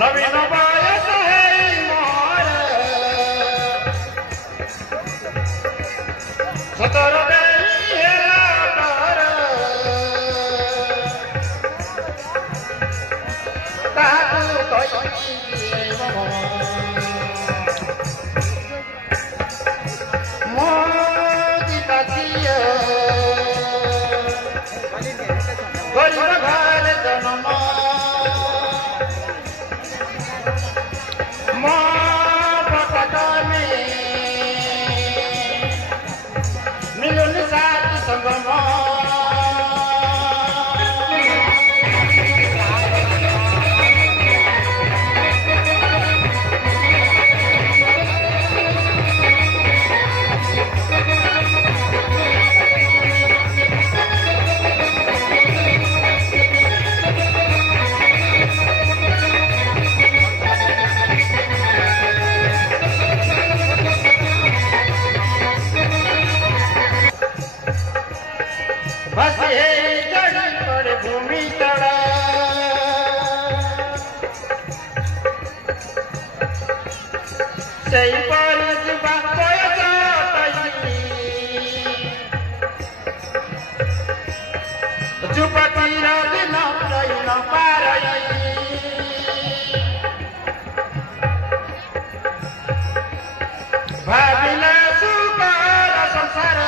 नवीन बयस है मोर सतर देई हेलाटर ताकू कई मोदी पाचिया गरीब घर जन्म मिलन साथ संगम बस हे जड़ी पर भूमि तड़ा सही पर जुबा कोय जातई जुपटी दिन रहिन पारई भाविले सुकर संसार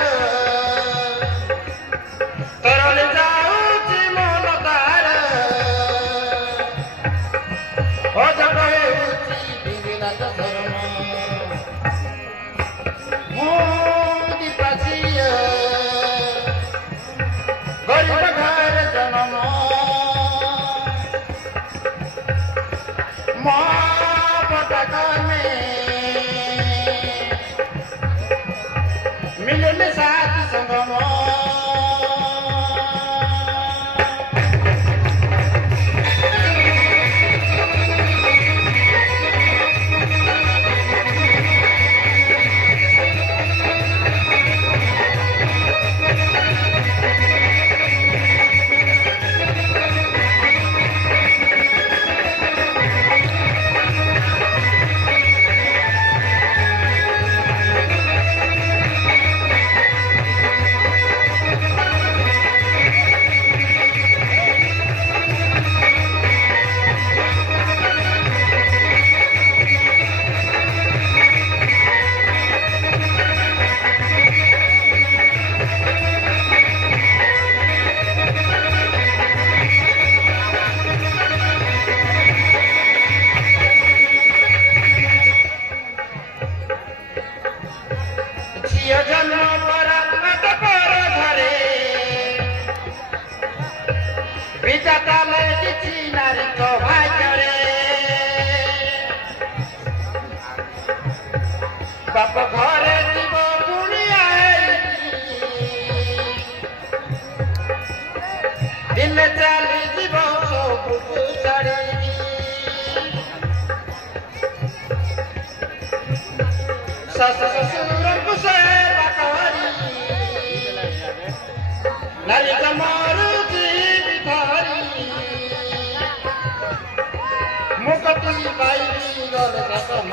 तरले जाऊची मन तार अजब हेउची विविधता धर्म मोदी पाचिया गरीब घर जन्म पटक में मिलन साथ संगम बाप घरे जीव पुणिया दिन चली जीव सब छाड़ी सास ससुर को सेवा करी नारी कमर जीव धरी मुकती बाई गल सतम